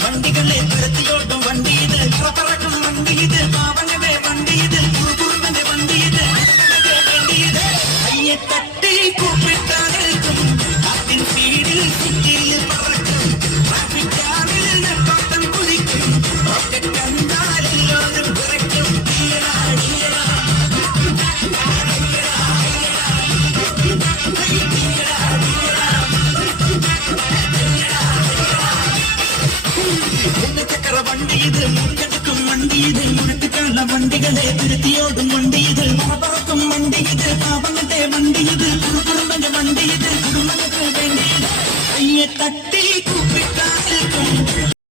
വണ്ടികളെ തുരത്തിയോട്ടും വണ്ടി ഇത് പറക്കും വണ്ടി ഇത് പാവങ്ങളുടെ വണ്ടി ഇത് കുറുകുറുവന്റെ വണ്ടി ഇത് വണ്ടി ഇത് അയ്യെ തട്ടി കൂപ്പിട്ടായിരിക്കും അതിൻ സ്പീഡിൽ സിറ്റിയിൽ പറക്കും ട്രാഫിക് ജാമിൽ നെട്ടോട്ടം കുതിക്കും റോക്കറ്റ് കണ്ടാൽ എല്ലാവരും വിറയ്ക്കും ചക്ര വണ്ടി ഇത് മുൻകെടുക്കും വണ്ടി ഇത് മുഴക്കിട്ടുള്ള വണ്ടികളെ തുരുത്തിയോടും വണ്ടി ഇത് പറക്കും വണ്ടി ഇത് പാവങ്ങളുടെ വണ്ടി ഇത് കുടുംബന്റെ വണ്ടി ഇത് കുടുംബങ്ങൾക്ക് വേണ്ടി ഇത് അയ്യെ തട്ടി കൂപ്പിട്ടാൽ